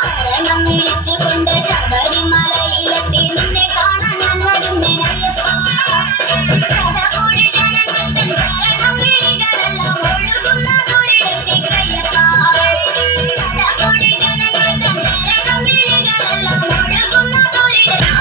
ശരണം വിളിച്ചുകൊണ്ട് ശബരിമലയിലെത്തി നിന്നെ കാണാൻ ഞാൻ വരുന്നേ അയ്യപ്പ. ശരണം വിളികളെല്ലാം ഒഴുകുന്ന ദൂരത്തേക്കയ്യപ്പ. ശരണം വിളികളെല്ലാം ഒഴുകുന്ന ദൂരദീപമയ്യപ്പ.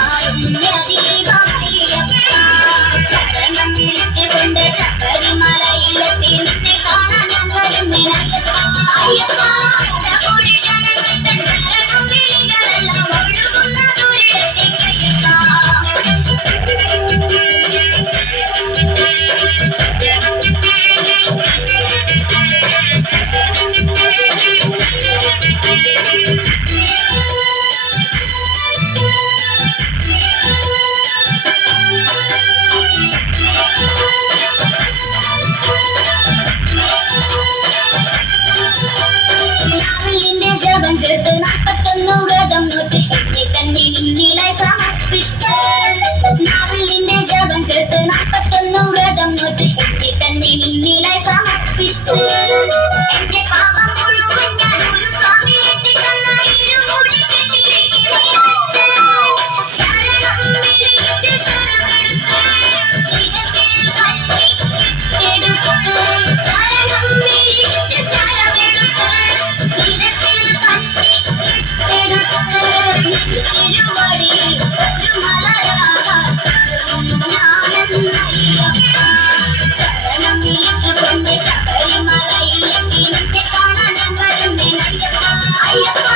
ശരണം വിളിച്ചുകൊണ്ട് ശബരിമലയിലെത്തി നിന്നെ കാണാൻ ഞാൻ വരുന്നേ അയ്യപ്പ. അയ്യപ്പ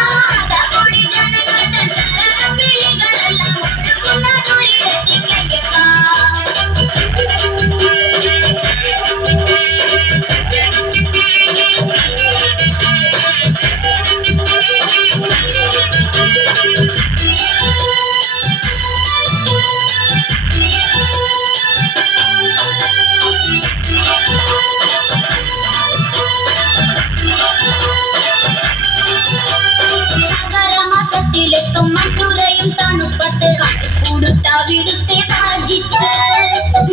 മധുരയും തണുപ്പത്ത് കാട്ടിക്കൂടുത്ത വിടുത്തെ വാജിച്ച്.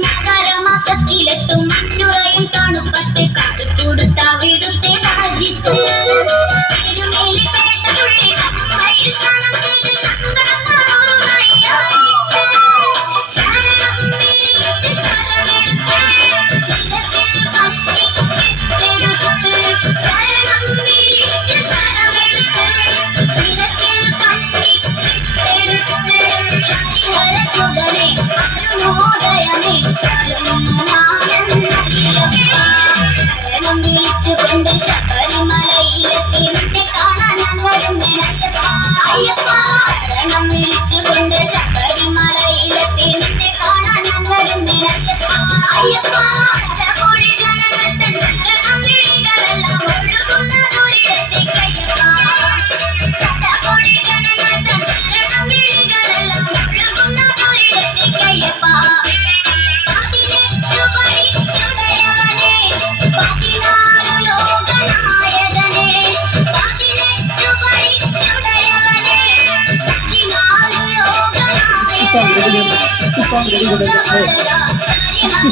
നഗരമാസത്തിലെത്തും മധുരയും തണുപ്പത്ത് കാട്ടിക്കൂടുത്ത വിടുത്തെ വാജിച്ച്. കൊണ്ട് ശബരിമലയിലെത്തി നിന്നെ കാണാൻ ഞാൻ വരുന്നേ അയ്യപ്പ. അയ്യപ്പ ശരണം വിളിച്ചുകൊണ്ട് ശബരിമലയിലെത്തി നിന്നെ കാണാൻ ഞാൻ വരുന്നേ അയ്യപ്പ. അയ്യപ്പ ശതകോടി ജനങ്ങൾ തൻ ശരണം വിളികളെല്ലാം ഒഴുകുന്ന ദൂരത്തേക്കയ്യപ്പ. ശതകോടി ജനങ്ങൾ തൻ ശരണം വിളികളെല്ലാം ഒഴുകുന്ന ദൂരത്തേക്കയ്യപ്പ.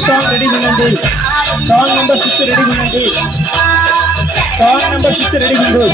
song ready Vinandi. Song number 6 ready Vinandi. Song number 6 ready Vinandi.